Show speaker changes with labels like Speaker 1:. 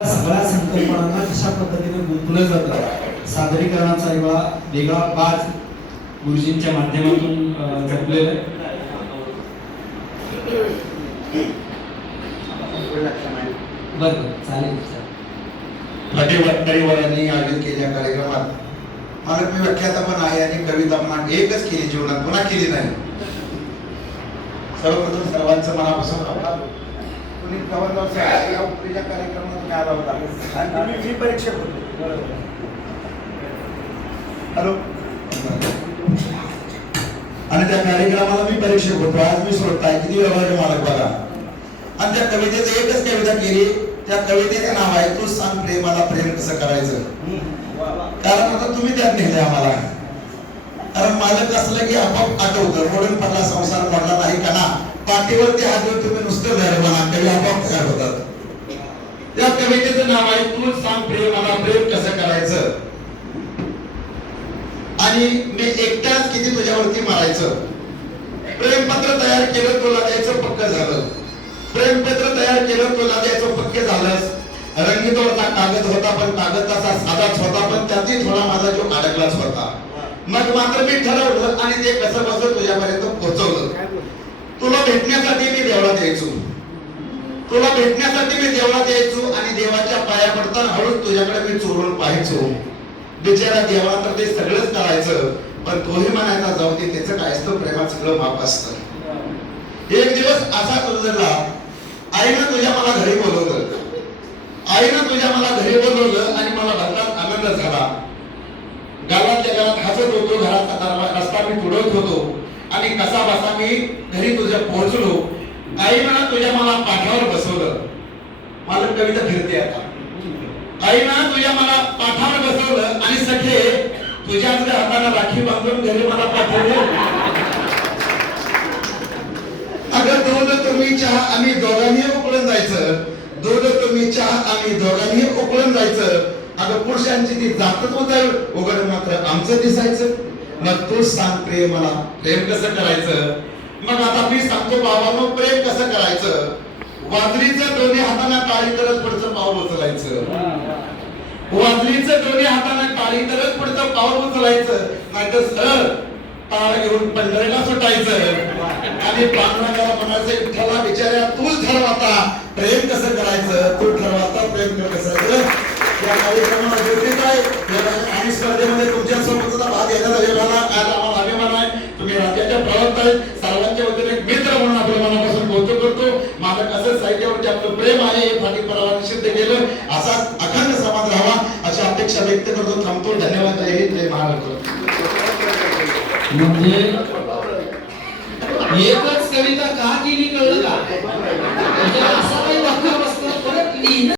Speaker 1: सगळ्या संकल्पनांना कशा पद्धतीने गुंतलं जातं सादरीकरणाचा एवढा वेगळा बाज गुरुजींच्या माध्यमातून जपलेला बरं चालेल. चालेल.
Speaker 2: आयोजित केलेल्या कार्यक्रमात मला मी व्याख्याता पण आहे आणि कविता पण एकच केली जीवनात पुन्हा केली नाही. सर्वप्रथम सर्वांचं मनापासून आभार. पुनीत पवनराव साहेब या उपरीच्या कार्यक्रमात मी आला होता? आणि तुम्ही फी परीक्षक होते. हॅलो? आणि त्या कार्यक्रमाला मी परीक्षक होतो. आज मी सोडताय. किती व्यवहार मालक बघा आणि त्या कवितेचं एकच कविता केली. त्या कवितेचं नाव आहे तू सांग प्रेमाला प्रेम कसं करायचं? कारण आता तुम्ही त्यात नेले आम्हाला. कारण मालक असलं की आपोआप आठवतं. मोडून पडला संसार पडला नाही का ना? पाठीवरती हात देऊन तुम्ही नुसतं धर म्हणा कवी आपोआप तयार होतात. त्या कवितेचं नाव आहे तू सांग प्रेमाला प्रेम कसं करायचं? आणि मी एकटाच किती तुझ्यावरती मारायचं? प्रेमपत्र तयार केलं तुला द्यायचं पक्क झालं. प्रेमपत्र तयार केलं तुला द्यायचं पक्क झालंस रंगीतोडचा कागद होता पण कागद तसा साधाच होता पण त्यातही थोडा माझा जो अडकलाच होता. मग मात्र मी ठरवलं आणि ते कसं कसं तुझ्यापर्यंत पोहोचवलं. तुला भेटण्यासाठी मी देवळात यायचो. तुला भेटण्यासाठी मी देवळात यायचो आणि देवाच्या पाया पडताना हळूच तुझ्याकडे मी चोरून पाहायचो. बिचारा देवा तर ते सगळंच करायचं पण तोही म्हणायचा जाऊ दे त्याचं काय असतं? प्रेमात सगळं माप असतं. एक दिवस असा उजळला आईनं तुझ्या मला घरी बोलवलं. आईनं तुझ्या मला घरी बोलवलं आणि मला भरतात आनंद झाला. गावातल्या गावात हसत होतो घरात रस्ता मी तुडवत होतो. आणि कसा बसा मी घरी तुझ्या पोहोचलो. आईनं तुझ्या मला पाठावर बसवलं. मला कविता फिरते आता. आईनं तुझ्या मला पाठावर बसवलं आणि सखे तुझ्याच हाताला राखी बांधून घरी मला पाठवलं. अगं दोन तुम्ही चहा आम्ही दोघांनी उकळून जायचं. दोन तुम्ही चहा आम्ही दोघांनी उकळून जायचं. अगं पुरुषांची ती जातच होत उघड मात्र आमचं दिसायचं. मग तू सांग प्रेम मला. प्रेम कसं करायचं? मग आता मी सांगतो बाबांनो प्रेम कसं करायचं? वाजरीचं दोन्ही हाताला काळी तरच पुढचं पाऊल उचलायचं. वाजलीचं दोन्ही हाताला काळी तरच पुढचं पाऊल उचलायचं. नाहीतर सर ताळ घेऊन पंढरीला सुटायचं. आणि पांडुरंगाला म्हणायचं विठ्ठला बिचाऱ्या तूच ठरवाता. प्रेम कसं करायचं? तू ठरवाता प्रेम कसं करायचं? या कार्यक्रमाला उपस्थित आहे. आणि स्पर्धेमध्ये तुमच्या सोबतचा भाग घेण्याचा प्रेम आहे हे पाटील परवाने सिद्ध केलं. असा अखंड समाज राहावा अशी अपेक्षा व्यक्त करतो थांबतो. धन्यवाद जय हिंद जय महाराष्ट्र.
Speaker 1: म्हणजे एकच कविता का केली कळलं का? म्हणजे असं काही वाक्य असतं परत लिहिणं